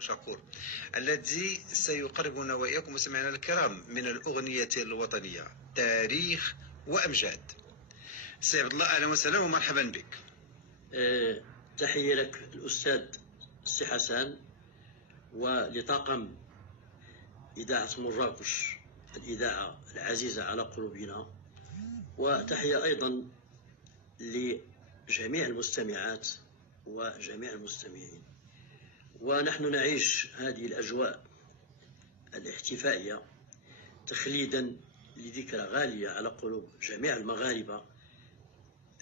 شاكور الذي سيقربنا وإياكم مستمعينا الكرام من الأغنية الوطنية تاريخ وأمجاد. سي عبد الله، أهلا وسهلا ومرحبا بك. تحية لك الأستاذ السي حسن ولطاقم إذاعة مراكش، الإذاعة العزيزة على قلوبنا، وتحية أيضا لجميع المستمعات وجميع المستمعين. ونحن نعيش هذه الأجواء الاحتفائية تخليدا لذكرى غالية على قلوب جميع المغاربة،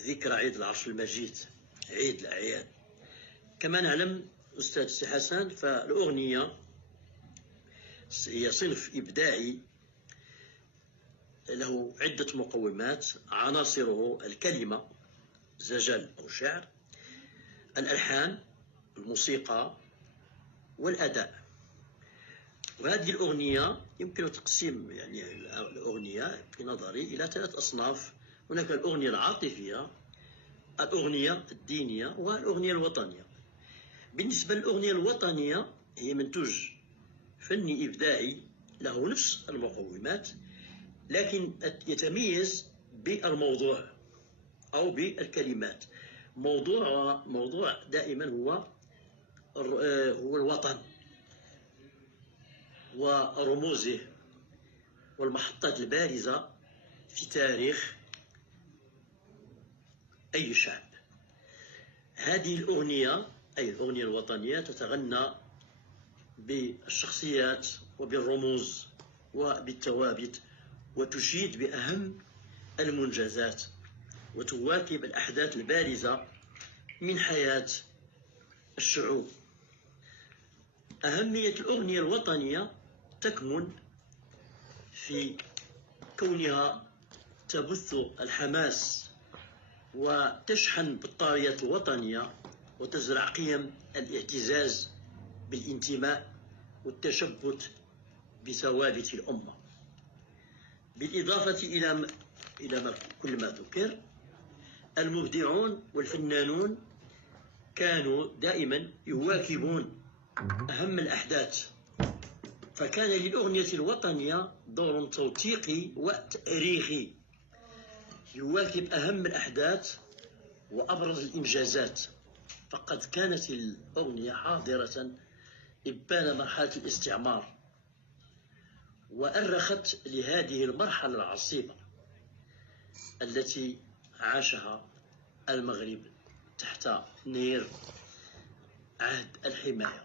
ذكرى عيد العرش المجيد، عيد الأعياد. كما نعلم أستاذ سي حسن، فالأغنية هي صنف إبداعي له عدة مقومات، عناصره الكلمة زجل أو شعر، الألحان، الموسيقى، والأداء. وهذه الأغنية يمكن تقسيم الأغنية بنظري إلى 3 أصناف. هناك الأغنية العاطفية، الأغنية الدينية، والأغنية الوطنية. بالنسبة للأغنية الوطنية هي منتوج فني إبداعي له نفس المقومات، لكن يتميز بالموضوع أو بالكلمات. موضوع دائما هو الوطن ورموزه والمحطات البارزة في تاريخ أي شعب. هذه الأغنية أي الأغنية الوطنية تتغنى بالشخصيات وبالرموز وبالثوابت، وتشيد بأهم المنجزات، وتواكب الأحداث البارزة من حياة الشعوب. أهمية الأغنية الوطنية تكمن في كونها تبث الحماس وتشحن بالطاريات الوطنية وتزرع قيم الاعتزاز بالانتماء والتشبث بثوابت الأمة. بالإضافة إلى كل ما ذكر، المبدعون والفنانون كانوا دائما يواكبون أهم الأحداث، فكان للأغنية الوطنية دور توثيقي وتاريخي يواكب أهم الأحداث وأبرز الإنجازات. فقد كانت الأغنية حاضرة إبان مرحلة الاستعمار، وأرخت لهذه المرحلة العصيبة التي عاشها المغرب تحت نير عهد الحماية.